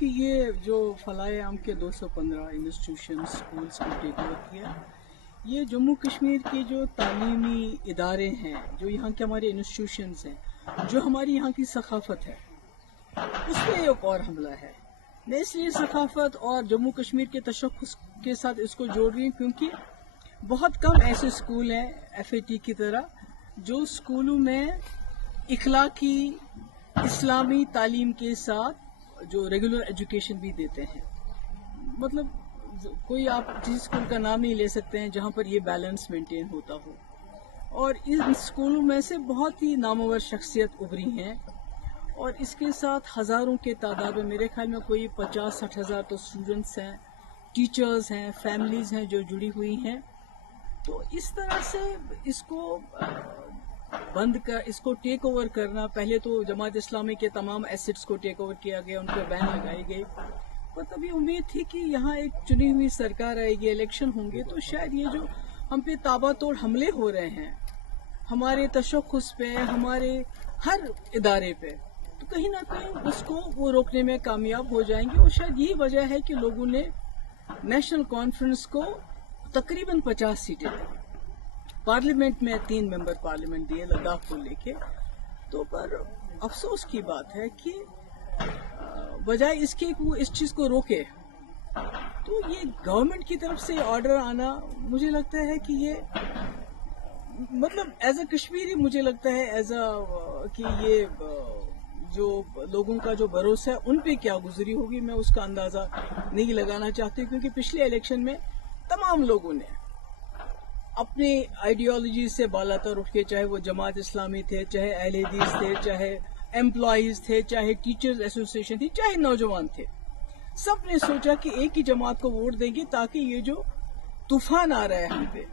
कि ये जो फलाए आम के 215 इंस्टीट्यूशन स्कूल्स को टेक ओवर किया, ये जम्मू कश्मीर के जो तालीमी इदारे हैं, जो यहाँ के हमारे इंस्टीट्यूशंस हैं, जो हमारी यहाँ की सकाफत है, उस पर एक और हमला है। मैं इसलिए सकाफत और जम्मू कश्मीर के तशख्खुस के साथ इसको जोड़ रही हूँ क्योंकि बहुत कम ऐसे स्कूल हैं FAT की तरह जो स्कूलों में इखलाकी इस्लामी तालीम के साथ जो रेगुलर एजुकेशन भी देते हैं। मतलब कोई आप किसी स्कूल का नाम नहीं ले सकते हैं जहाँ पर ये बैलेंस मेंटेन होता हो। और इन स्कूलों में से बहुत ही नामवर शख्सियत उभरी हैं और इसके साथ हज़ारों के तादाद में, मेरे ख्याल में कोई 50-60 हज़ार तो स्टूडेंट्स हैं, टीचर्स हैं, फैमिलीज़ हैं जो जुड़ी हुई हैं। तो इस तरह से इसको इसको टेक ओवर करना, पहले तो जमात इस्लामी के तमाम एसेट्स को टेक ओवर किया गया, उन पर बैन लगाई गई। पर तभी उम्मीद थी कि यहाँ एक चुनी हुई सरकार आएगी, इलेक्शन होंगे, तो शायद ये जो हम पे ताबड़तोड़ हमले हो रहे हैं हमारे तशख्खुस पे, हमारे हर इदारे पे, तो कहीं ना कहीं उसको वो रोकने में कामयाब हो जाएंगे। और शायद यही वजह है कि लोगों ने नेशनल कॉन्फ्रेंस को तकरीबन 50 सीटें दी। पार्लियामेंट में 3 मेंबर पार्लियामेंट दिए लद्दाख को लेके। तो पर अफसोस की बात है कि बजाय इसके कि वो इस चीज़ को रोके, तो ये गवर्नमेंट की तरफ से ऑर्डर आना, मुझे लगता है कि ये मतलब एज अ कश्मीरी मुझे लगता है कि ये जो लोगों का जो भरोसा है उन पे क्या गुजरी होगी, मैं उसका अंदाज़ा नहीं लगाना चाहती। क्योंकि पिछले इलेक्शन में तमाम लोगों ने अपनी आइडियोलॉजी से बालातर उठ के, चाहे वो जमात इस्लामी थे, चाहे अहले हदीस थे, चाहे एम्प्लॉयज थे, चाहे टीचर्स एसोसिएशन थी, चाहे नौजवान थे, सब ने सोचा कि एक ही जमात को वोट देंगे ताकि ये जो तूफान आ रहा है हम पे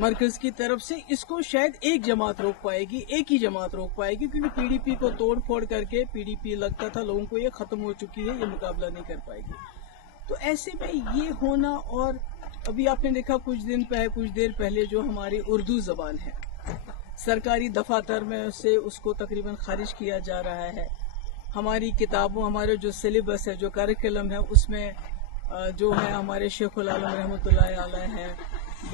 मरकज की तरफ से, इसको शायद एक जमात रोक पाएगी, एक ही जमात रोक पाएगी। क्योंकि PDP को तोड़ फोड़ करके PDP लगता था लोगों को ये खत्म हो चुकी है, ये मुकाबला नहीं कर पाएगी। तो ऐसे में ये होना, और अभी आपने देखा कुछ देर पहले जो हमारी उर्दू जबान है, सरकारी दफातर में से उसको तकरीबन खारिज किया जा रहा है। हमारी किताबों, हमारे जो सिलेबस है, जो करिकुलम है, उसमें जो है हमारे शेखुल आलम रहमतुल्लाह अलैह हैं,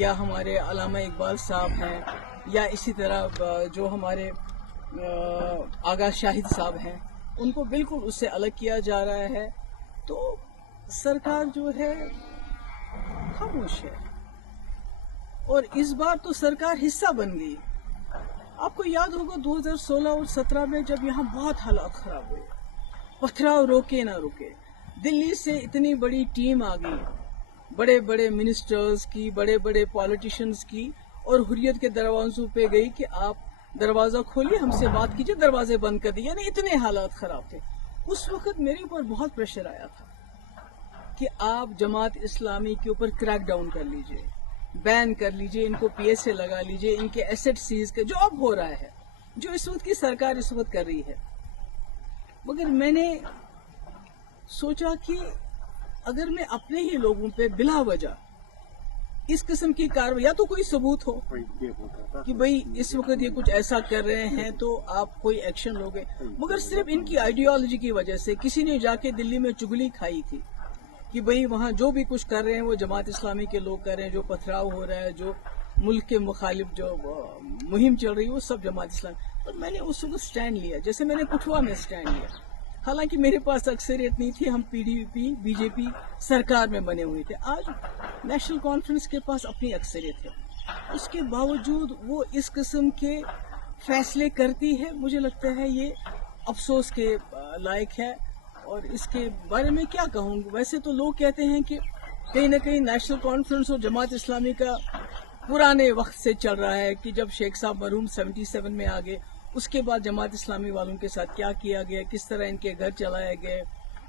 या हमारे अल्लामा इकबाल साहब हैं, या इसी तरह जो हमारे आगा शाहिद साहब हैं, उनको बिल्कुल उससे अलग किया जा रहा है। तो सरकार जो है खामोश है। और इस बार तो सरकार हिस्सा बन गई। आपको याद होगा 2016 और 17 में जब यहाँ बहुत हालात खराब हुए, पथराव रोके ना रुके, दिल्ली से इतनी बड़ी टीम आ गई, बड़े बड़े मिनिस्टर्स की, बड़े बड़े पॉलिटिशियंस की, और हुर्रियत के दरवाजों पे गई कि आप दरवाजा खोलिए, हमसे बात कीजिए, दरवाजे बंद कर दिए। यानी इतने हालात खराब थे। उस वक्त मेरे ऊपर बहुत प्रेशर आया था कि आप जमात इस्लामी के ऊपर क्रैक डाउन कर लीजिए, बैन कर लीजिए, इनको PSA लगा लीजिए, इनके एसेट सीज के, जो अब हो रहा है, जो इस वक्त की सरकार इस वक्त कर रही है। मगर मैंने सोचा कि अगर मैं अपने ही लोगों पे बिला वजह इस किस्म की कार्रवाई, या तो कोई सबूत हो कि भाई इस वक्त ये कुछ ऐसा कर रहे हैं तो आप कोई एक्शन लोगे, मगर सिर्फ इनकी आइडियोलॉजी की वजह से किसी ने जाके दिल्ली में चुगली खाई थी कि भाई वहाँ जो भी कुछ कर रहे हैं वो जमात इस्लामी के लोग कर रहे हैं, जो पथराव हो रहा है, जो मुल्क के मुखालिफ जो मुहिम चल रही है, वो सब जमात इस्लामी। तो मैंने उस वक्त स्टैंड लिया, जैसे मैंने कुठवा में स्टैंड लिया। हालांकि मेरे पास अक्सरियत नहीं थी, हम PDP BJP सरकार में बने हुए थे। आज नेशनल कॉन्फ्रेंस के पास अपनी अक्सरियत है, उसके बावजूद वो इस किस्म के फैसले करती है। मुझे लगता है ये अफसोस के लायक है। और इसके बारे में क्या कहूँगी, वैसे तो लोग कहते हैं कि कहीं ना कहीं नेशनल कॉन्फ्रेंस और जमात इस्लामी का पुराने वक्त से चल रहा है कि जब शेख साहब मरहूम 77 में आ गए, उसके बाद जमात इस्लामी वालों के साथ क्या किया गया, किस तरह इनके घर चलाए गए,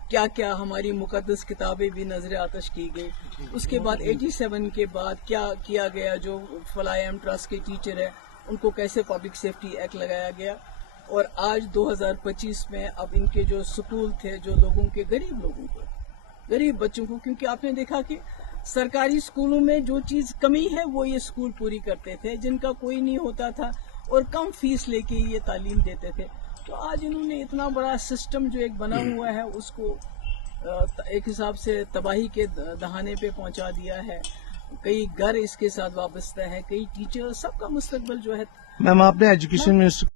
क्या क्या हमारी मुकद्दस किताबें भी नजर आतश की गई। उसके बाद 87 के बाद क्या किया गया, जो फलाए आम ट्रस्ट के टीचर है उनको कैसे पब्लिक सेफ्टी एक्ट लगाया गया। और आज 2025 में अब इनके जो स्कूल थे, जो लोगों के गरीब लोगों को, गरीब बच्चों को, क्योंकि आपने देखा कि सरकारी स्कूलों में जो चीज़ कमी है वो ये स्कूल पूरी करते थे, जिनका कोई नहीं होता था और कम फीस लेके ये तालीम देते थे। तो आज इन्होंने इतना बड़ा सिस्टम जो एक बना हुआ है उसको ایک حساب سے تباہی کے دہانے پہ پہنچا دیا ہے. کئی گھر اس کے ساتھ وابستہ ہے, کئی ٹیچر, سب کا مستقبل جو ہے. میم آپ نے ایجوکیشن منسٹر